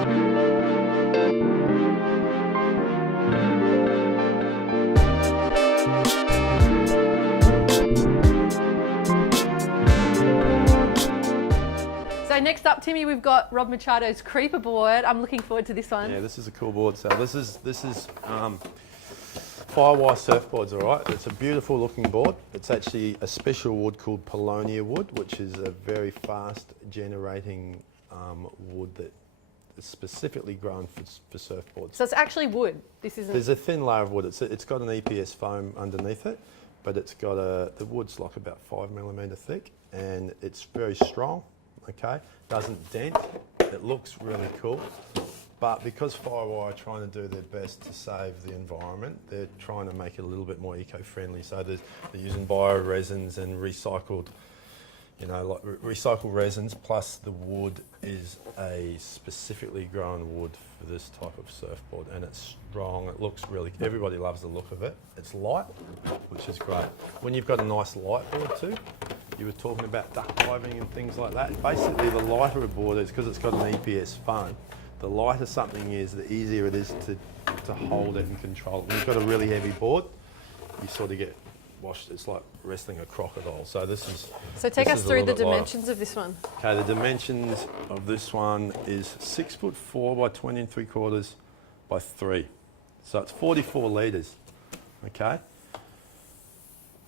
So next up, Timmy, we've got Rob Machado's creeper board. I'm looking forward to this one. Yeah, this is a cool board. So this is Firewire Surfboards, all right? It's a beautiful looking board. It's actually a special wood called Paulownia wood, which is a very fast generating wood that is specifically grown for surfboards. So it's actually wood. This isn't. There's a thin layer of wood. It's got an EPS foam underneath it, but it's got the wood's like about 5mm thick, and it's very strong. Okay, doesn't dent. It looks really cool. But because Firewire are trying to do their best to save the environment, they're trying to make it a little bit more eco-friendly. So they're using bio-resins and recycled, recycled resins, plus the wood is a specifically grown wood for this type of surfboard, and it's strong. It looks really, everybody loves the look of it. It's light, which is great. When you've got a nice light board too, you were talking about duck diving and things like that. Basically, the lighter a board is, because it's got an EPS foam, the lighter something is, the easier it is to hold it and control it. When you've got a really heavy board, you sort of get washed. It's like wrestling a crocodile. So this is. So take us through the dimensions of this one. Okay, the dimensions of this one is 6'4" by 20 3/4 by 3. So it's 44 litres. Okay.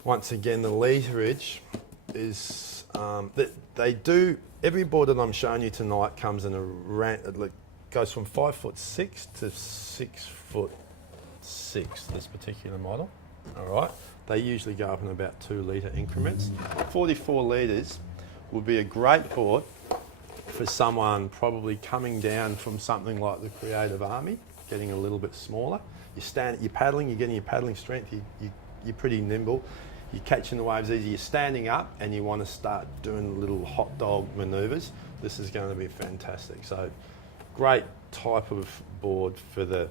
Once again, the literage is every board that I'm showing you tonight comes in goes from 5'6" to 6'6", this particular model. All right, they usually go up in about 2 litre increments. 44 litres would be a great board for someone probably coming down from something like the Creative Army, getting a little bit smaller. You're paddling, you're getting your paddling strength, you're pretty nimble, you're catching the waves easy, you're standing up and you want to start doing little hot dog manoeuvres. This is going to be fantastic. So great type of board for the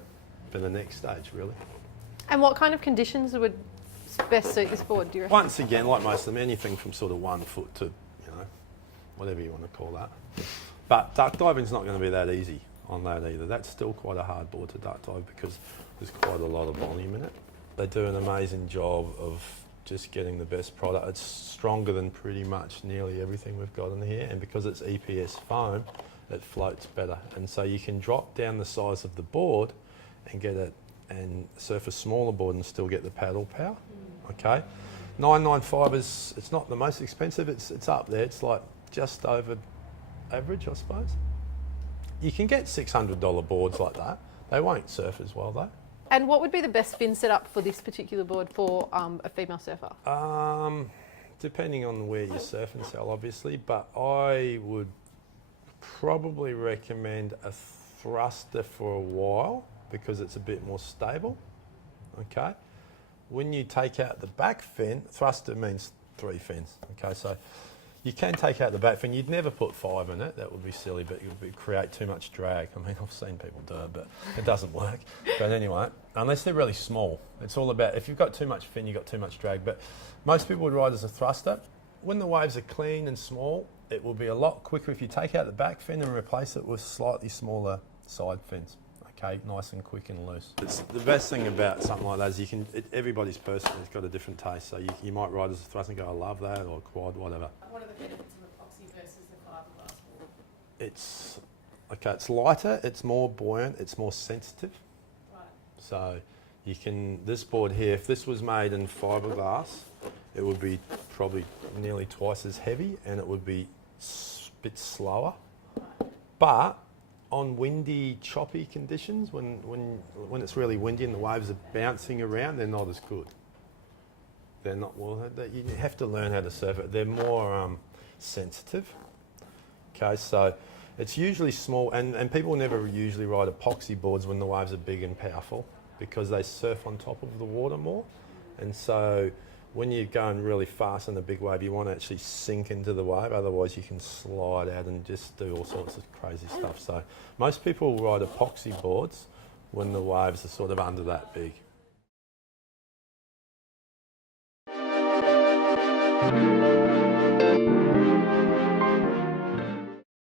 next stage, really. And what kind of conditions would best suit this board, do you reckon? Once again, like most of them, anything from sort of 1 foot to, whatever you want to call that. But duck diving's not going to be that easy on that either. That's still quite a hard board to duck dive because there's quite a lot of volume in it. They do an amazing job of just getting the best product. It's stronger than pretty much nearly everything we've got in here, and because it's EPS foam, it floats better. And so you can drop down the size of the board and get it and surf a smaller board and still get the paddle power. Okay, 995 it's not the most expensive. It's up there. It's like just over average, I suppose. You can get $600 boards like that. They won't surf as well though. And what would be the best fin setup for this particular board for a female surfer? Depending on where you surf and sell, obviously, but I would probably recommend a thruster for a while because it's a bit more stable. Okay. When you take out the back fin, thruster means 3 fins. Okay, so you can take out the back fin. You'd never put 5 in it. That would be silly, but it would create too much drag. I mean, I've seen people do it, but it doesn't work. But anyway, unless they're really small, it's all about, if you've got too much fin, you've got too much drag. But most people would ride as a thruster. When the waves are clean and small, it will be a lot quicker if you take out the back fin and replace it with slightly smaller side fins. Okay, nice and quick and loose. It's the best thing about something like that is everybody's personal. It's got a different taste. So you might ride as a thruster and go, I love that, or quad, whatever. What are the benefits of epoxy versus the fiberglass board? It's lighter, it's more buoyant, it's more sensitive. Right. So you can, this board here, if this was made in fiberglass, it would be probably nearly twice as heavy and it would be a bit slower. Right. But on windy, choppy conditions, when it's really windy and the waves are bouncing around, they're not as good. They're not, well, you have to learn how to surf it. They're more sensitive. Okay, so it's usually small, and people never usually ride epoxy boards when the waves are big and powerful because they surf on top of the water more. And so when you're going really fast in a big wave, you want to actually sink into the wave, otherwise you can slide out and just do all sorts of crazy stuff. So most people ride epoxy boards when the waves are sort of under that big.